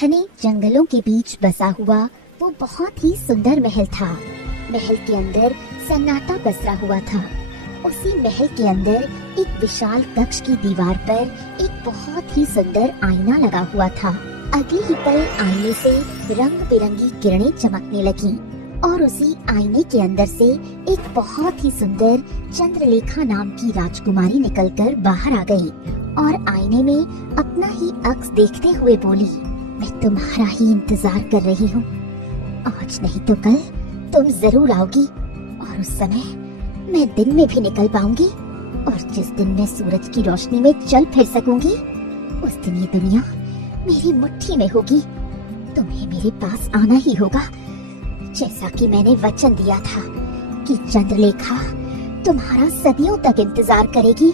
घने जंगलों के बीच बसा हुआ वो बहुत ही सुंदर महल था। महल के अंदर सन्नाटा पसरा हुआ था। उसी महल के अंदर एक विशाल कक्ष की दीवार पर एक बहुत ही सुंदर आईना लगा हुआ था। अगले ही पल आईने से रंग बिरंगी किरणें चमकने लगी और उसी आईने के अंदर से एक बहुत ही सुंदर चंद्रलेखा नाम की राजकुमारी निकलकर बाहर आ गई और आईने में अपना ही अक्स देखते हुए बोली, मैं तुम्हारा ही इंतजार कर रही हूँ। आज नहीं तो कल तुम जरूर आओगी और उस समय मैं दिन में भी निकल पाऊंगी और जिस दिन मैं सूरज की रोशनी में चल फिर सकूंगी उस दिन ये दुनिया मेरी मुट्ठी में होगी। तुम्हें मेरे पास आना ही होगा, जैसा कि मैंने वचन दिया था कि चंद्रलेखा तुम्हारा सदियों तक इंतजार करेगी।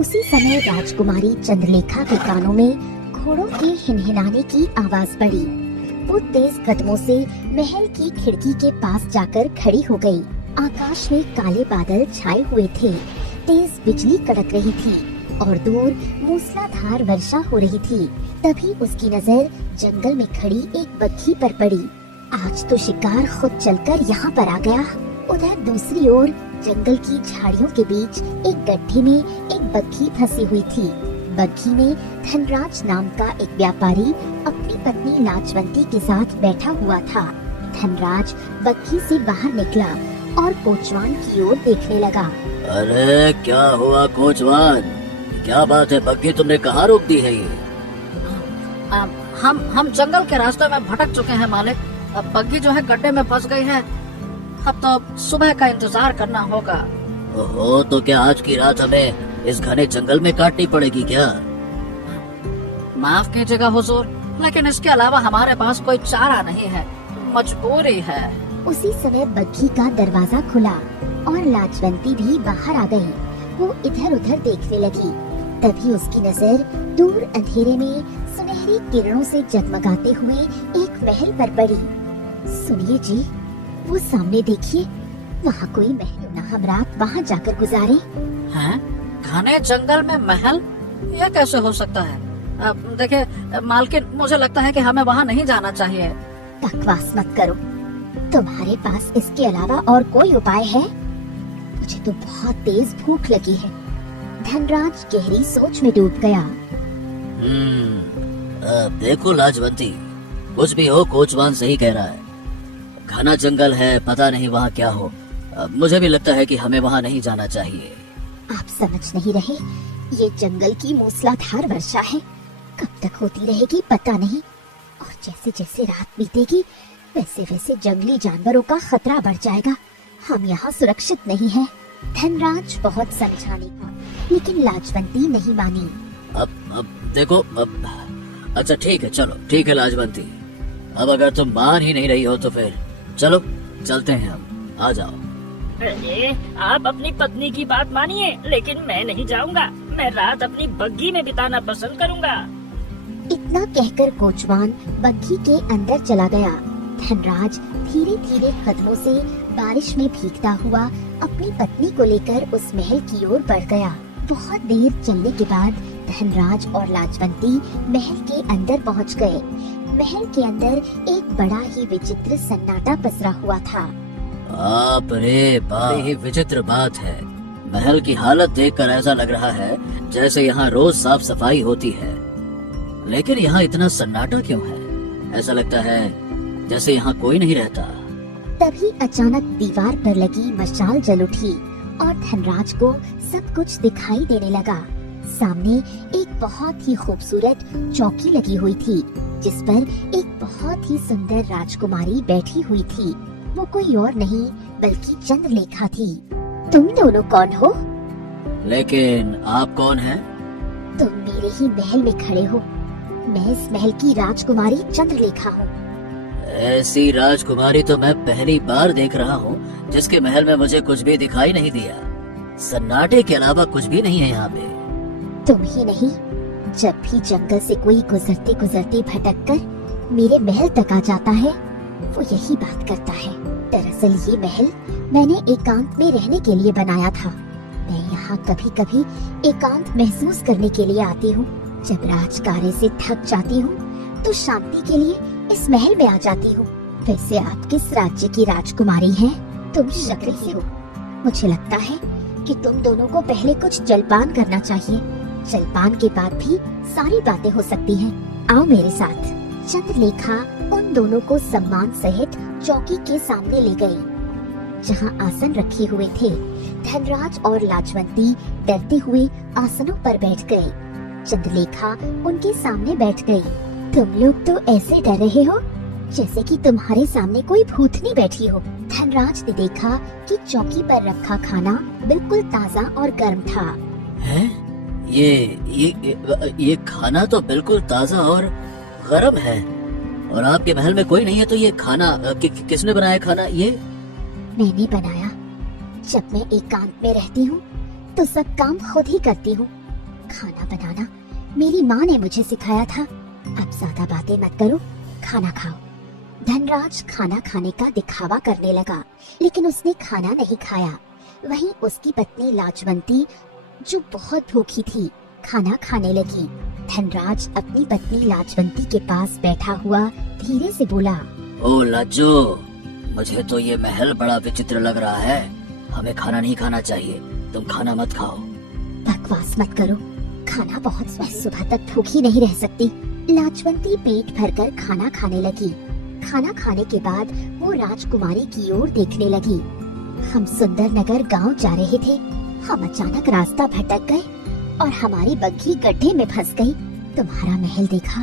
उसी समय राजकुमारी चंद्रलेखा के कानों में घोड़ों के हिनहिनाने की आवाज पड़ी। वो तेज कदमों से महल की खिड़की के पास जाकर खड़ी हो गई। आकाश में काले बादल छाए हुए थे, तेज बिजली कड़क रही थी और दूर मूसलाधार वर्षा हो रही थी। तभी उसकी नजर जंगल में खड़ी एक बग्घी पर पड़ी। आज तो शिकार खुद चलकर यहाँ पर आ गया। उधर दूसरी ओर जंगल की झाड़ियों के बीच एक गड्ढे में एक बग्घी फंसी हुई थी। बग्घी में धनराज नाम का एक व्यापारी अपनी पत्नी लाजवंती के साथ बैठा हुआ था। धनराज बग्घी से बाहर निकला और कोचवान की ओर देखने लगा। अरे क्या हुआ कोचवान, क्या बात है? बग्घी तुमने कहाँ रोक दी है ये? हम जंगल के रास्ते में भटक चुके हैं मालिक। अब बग्घी जो है गड्ढे में फंस गई है। अब तो सुबह का इंतजार करना होगा। ओहो, तो क्या आज की रात हमें इस घने जंगल में काटनी पड़ेगी क्या? माफ कीजिएगा हुजूर, लेकिन इसके अलावा हमारे पास कोई चारा नहीं है, मजबूरी है। उसी समय बग्घी का दरवाजा खुला और लाजवंती भी बाहर आ गई। वो इधर उधर देखने लगी। तभी उसकी नजर दूर अंधेरे में सुनहरी किरणों से जगमगाते हुए एक महल पर पड़ी। सुनिए जी, वो सामने देखिए, वहाँ कोई महल ना हम रात वहाँ जाकर गुजारे। हैं? घने जंगल में महल? यह कैसे हो सकता है? अब देखिए मालकिन, मुझे लगता है कि हमें वहाँ नहीं जाना चाहिए। बकवास मत करो, तुम्हारे पास इसके अलावा और कोई उपाय है? मुझे तो बहुत तेज भूख लगी है। धनराज गहरी सोच में डूब गया। देखो लाजवंती, कुछ भी हो कोचवान सही कह रहा है। घना जंगल है, पता नहीं वहाँ क्या हो। मुझे भी लगता है कि हमें वहाँ नहीं जाना चाहिए। आप समझ नहीं रहे, ये जंगल की मूसलाधार वर्षा है, कब तक होती रहेगी पता नहीं। और जैसे जैसे रात बीतेगी वैसे वैसे जंगली जानवरों का खतरा बढ़ जाएगा। हम यहाँ सुरक्षित नहीं हैं। धनराज बहुत समझाने का, लेकिन लाजवंती नहीं मानी। अब देखो, अच्छा ठीक है, चलो ठीक है लाजवंती, अब अगर तुम मान ही नहीं रही हो तो फिर चलो चलते हैं, हम आ जाओ। अरे आप अपनी पत्नी की बात मानिए, लेकिन मैं नहीं जाऊंगा। मैं रात अपनी बग्घी में बिताना पसंद करूंगा। इतना कहकर कोचवान बग्घी के अंदर चला गया। धनराज धीरे धीरे कदमों से बारिश में भीगता हुआ अपनी पत्नी को लेकर उस महल की ओर बढ़ गया। बहुत देर चलने के बाद धनराज और लाजवंती महल के अंदर पहुंच गए। महल के अंदर एक बड़ा ही विचित्र सन्नाटा पसरा हुआ था। बाप रे बाप, ये विचित्र बात है। महल की हालत देखकर ऐसा लग रहा है जैसे यहाँ रोज साफ सफाई होती है, लेकिन यहाँ इतना सन्नाटा क्यों है? ऐसा लगता है जैसे यहाँ कोई नहीं रहता। तभी अचानक दीवार पर लगी मशाल जल उठी और धनराज को सब कुछ दिखाई देने लगा। सामने एक बहुत ही खूबसूरत चौकी लगी हुई थी, जिस पर एक बहुत ही सुंदर राजकुमारी बैठी हुई थी। वो कोई और नहीं बल्कि चंद्रलेखा थी। तुम दोनों कौन हो? लेकिन आप कौन हैं? तुम मेरे ही महल में खड़े हो। मैं इस महल की राजकुमारी चंद्रलेखा हूँ। ऐसी राजकुमारी तो मैं पहली बार देख रहा हूँ जिसके महल में मुझे कुछ भी दिखाई नहीं दिया। सन्नाटे के अलावा कुछ भी नहीं है यहाँ पे। तुम ही नहीं, जब भी जंगल से कोई गुजरते गुजरते भटक कर मेरे महल तक आ जाता है वो यही बात करता है। दरअसल ये महल मैंने एकांत में रहने के लिए बनाया था। मैं यहाँ कभी कभी एकांत महसूस करने के लिए आती हूँ। जब राजकार्य से थक जाती हूँ तो शांति के लिए इस महल में आ जाती हूँ। वैसे आप किस राज्य की राजकुमारी हैं? तुम शक्ल से हो। मुझे लगता है कि तुम दोनों को पहले कुछ जलपान करना चाहिए। जलपान के बाद भी सारी बातें हो सकती हैं। आओ मेरे साथ। चंद्रलेखा उन दोनों को सम्मान सहित चौकी के सामने ले गई, जहां आसन रखे हुए थे। धनराज और लाजवंती डरते हुए आसनों पर बैठ गए। चंद्रलेखा उनके सामने बैठ गई। तुम लोग तो ऐसे डर रहे हो जैसे कि तुम्हारे सामने कोई भूतनी बैठी हो। धनराज ने देखा कि चौकी पर रखा खाना बिल्कुल ताज़ा और गर्म था। हैं? ये खाना तो बिल्कुल ताज़ा और गर्म है, और आपके महल में कोई नहीं है, तो ये खाना किसने बनाया? खाना ये मैंने बनाया। जब मैं एकांत में रहती हूँ तो सब काम खुद ही करती हूँ। खाना बनाना मेरी माँ ने मुझे सिखाया था। अब ज्यादा बातें मत करो, खाना खाओ। धनराज खाना खाने का दिखावा करने लगा, लेकिन उसने खाना नहीं खाया। वहीं उसकी पत्नी लाजवंती, जो बहुत भूखी थी, खाना खाने लगी। धनराज अपनी पत्नी लाजवंती के पास बैठा हुआ धीरे से बोला, ओ लाजो, मुझे तो ये महल बड़ा विचित्र लग रहा है। हमें खाना नहीं खाना चाहिए, तुम खाना मत खाओ। बकवास मत करो, खाना बहुत। मैं सुबह तक भूखी नहीं रह सकती। लाजवंती पेट भरकर खाना खाने लगी। खाना खाने के बाद वो राजकुमारी की ओर देखने लगी। हम सुंदर नगर गांव जा रहे थे। हम अचानक रास्ता भटक गए और हमारी बग्घी गड्ढे में फंस गई। तुम्हारा महल देखा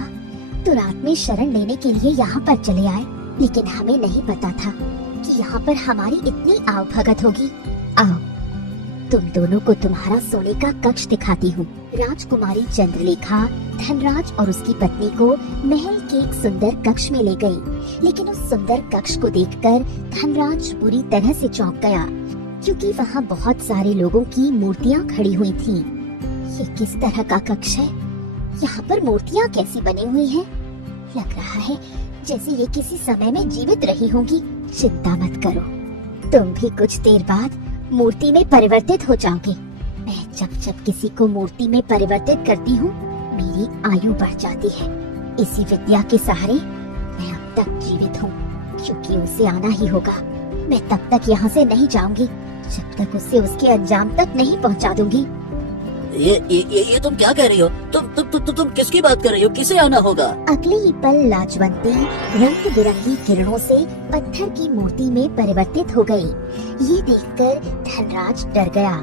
तो रात में शरण लेने के लिए यहाँ पर चले आए, लेकिन हमें नहीं पता था कि यहाँ पर हमारी इतनी आवभगत होगी। आओ, तुम दोनों को तुम्हारा सोने का कक्ष दिखाती हूँ। राजकुमारी चंद्रलेखा धनराज और उसकी पत्नी को महल के एक सुंदर कक्ष में ले गई। लेकिन उस सुंदर कक्ष को देखकर धनराज बुरी तरह से चौंक गया, क्योंकि वहाँ बहुत सारे लोगों की मूर्तियाँ खड़ी हुई थी। ये किस तरह का कक्ष है? यहाँ पर मूर्तियाँ कैसी बनी हुई हैं? लग रहा है जैसे ये किसी समय में जीवित रही होंगी। चिंता मत करो, तुम भी कुछ देर बाद मूर्ति में परिवर्तित हो जाओगे। मैं जब जब किसी को मूर्ति में परिवर्तित करती हूँ, मेरी आयु बढ़ जाती है। इसी विद्या के सहारे मैं अब तक जीवित हूँ, क्योंकि उसे आना ही होगा। मैं तब तक यहाँ से नहीं जाऊंगी जब तक उसे उसके अंजाम तक नहीं पहुँचा दूंगी। ये तुम क्या कह रही हो? तुम किसकी बात कर रही हो? किसे आना होगा? अगले ही पल लाजवंती रंग बिरंगी किरणों से पत्थर की मूर्ति में परिवर्तित हो गई। ये देखकर धनराज डर गया।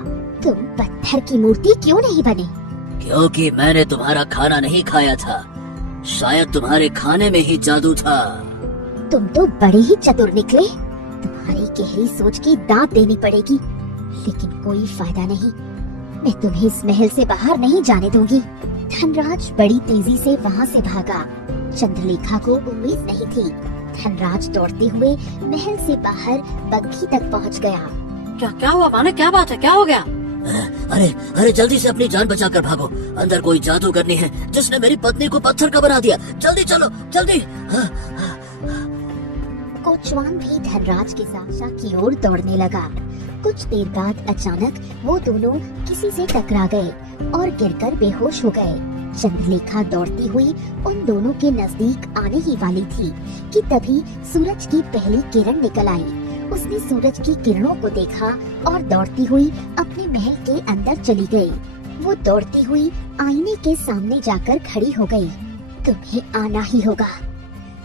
तुम पत्थर की मूर्ति क्यों नहीं बने? क्योंकि मैंने तुम्हारा खाना नहीं खाया था। शायद तुम्हारे खाने में ही जादू था। तुम तो बड़े ही चतुर निकले। तुम्हारी गहरी सोच की दाद देनी पड़ेगी, लेकिन कोई फायदा नहीं। मैं तुम्हें इस महल से बाहर नहीं जाने दूंगी। धनराज बड़ी तेजी से वहाँ से भागा। चंद्रलेखा को उम्मीद नहीं थी। धनराज दौड़ते हुए महल से बाहर बग्घी तक पहुँच गया। क्या हुआ माने? क्या बात है? क्या हो गया? अरे जल्दी से अपनी जान बचाकर भागो। अंदर कोई जादूगरनी है जिसने मेरी पत्नी को पत्थर का बना दिया। जल्दी चलो, जल्दी। कोचवान भी धनराज की साक्षा की ओर दौड़ने लगा। कुछ देर बाद अचानक वो दोनों किसी से टकरा गए और गिरकर बेहोश हो गए। चंद्रलेखा दौड़ती हुई उन दोनों के नजदीक आने ही वाली थी कि तभी सूरज की पहली किरण निकल आई। उसने सूरज की किरणों को देखा और दौड़ती हुई अपने महल के अंदर चली गई। वो दौड़ती हुई आईने के सामने जाकर खड़ी हो गई। तुम्हें आना ही होगा।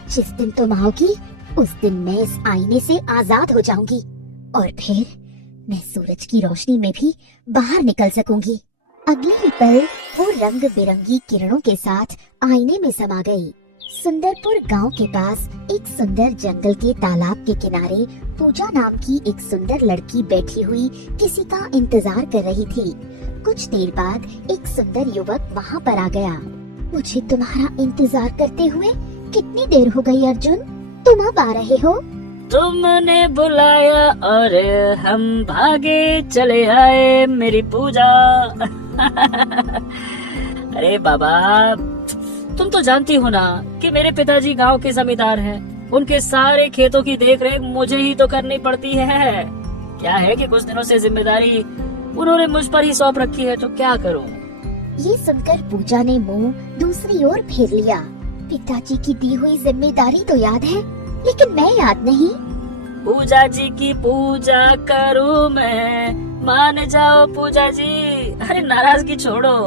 जिस दिन तुम आओगी उस दिन मैं इस आईने से आजाद हो जाऊंगी और फिर मैं सूरज की रोशनी में भी बाहर निकल सकूंगी। अगले ही पल वो रंग बिरंगी किरणों के साथ आईने में समा गई। सुंदरपुर गांव के पास एक सुंदर जंगल के तालाब के किनारे पूजा नाम की एक सुंदर लड़की बैठी हुई किसी का इंतजार कर रही थी। कुछ देर बाद एक सुंदर युवक वहां पर आ गया। मुझे तुम्हारा इंतजार करते हुए कितनी देर हो गई अर्जुन? तुम अब आ रहे हो? तुमने बुलाया और हम भागे चले आए मेरी पूजा। अरे बाबा, तुम तो जानती हो ना कि मेरे पिताजी गांव के जमींदार हैं। उनके सारे खेतों की देखरेख मुझे ही तो करनी पड़ती है। क्या है कि कुछ दिनों से जिम्मेदारी उन्होंने मुझ पर ही सौंप रखी है, तो क्या करूं? ये सुनकर पूजा ने मुंह दूसरी ओर फेर लिया। पिताजी की दी हुई जिम्मेदारी तो याद है, लेकिन मैं याद नहीं। पूजा जी की पूजा करूं मैं, मान जाओ पूजा जी। अरे नाराजगी छोड़ो।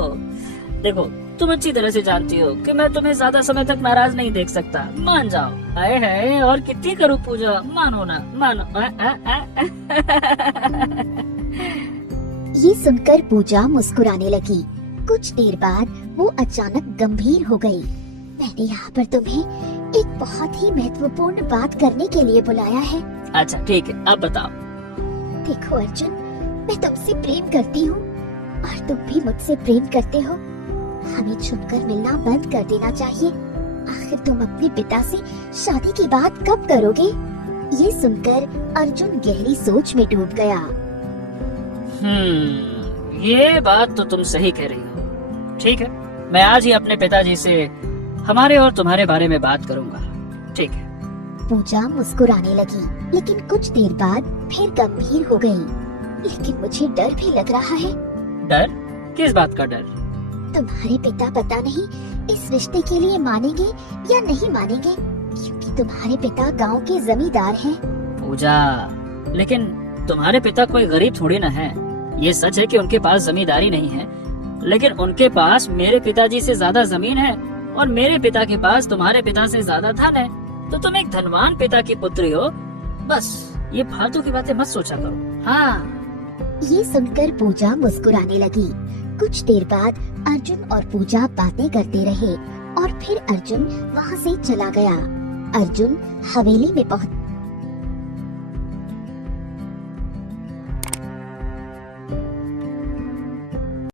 देखो तुम अच्छी तरह से जानती हो कि मैं तुम्हें ज्यादा समय तक नाराज नहीं देख सकता। मान जाओ। आए है और कितनी करूं पूजा, मानो ना मानो। ये सुनकर पूजा मुस्कुराने लगी। कुछ देर बाद वो अचानक गंभीर हो गई। मैंने यहाँ पर तुम्हें एक बहुत ही महत्वपूर्ण बात करने के लिए बुलाया है। अच्छा ठीक है, अब बताओ। देखो अर्जुन, मैं तुमसे प्रेम करती हूँ और तुम भी मुझसे प्रेम करते हो। हमें छुपकर मिलना बंद कर देना चाहिए। आखिर तुम अपने पिता से शादी की बात कब करोगे? ये सुनकर अर्जुन गहरी सोच में डूब गया। ये बात तो तुम सही कह रही हो। ठीक है, मैं आज ही अपने पिताजी से हमारे और तुम्हारे बारे में बात करूंगा। ठीक है। पूजा मुस्कुराने लगी, लेकिन कुछ देर बाद फिर गंभीर हो गई। लेकिन मुझे डर भी लग रहा है। डर? किस बात का डर? तुम्हारे पिता पता नहीं इस रिश्ते के लिए मानेंगे या नहीं मानेंगे, क्योंकि तुम्हारे पिता गांव के जमींदार हैं। पूजा, लेकिन तुम्हारे पिता कोई गरीब थोड़ी ना है। ये सच है कि उनके पास जमींदारी नहीं है, लेकिन उनके पास मेरे पिताजी से ज्यादा जमीन है और मेरे पिता के पास तुम्हारे पिता से ज्यादा धन है। तो तुम एक धनवान पिता की पुत्री हो। बस ये फालतू की बातें मत सोचा करो। हाँ। ये सुनकर पूजा मुस्कुराने लगी। कुछ देर बाद अर्जुन और पूजा बातें करते रहे और फिर अर्जुन वहाँ से चला गया। अर्जुन हवेली में पहुँच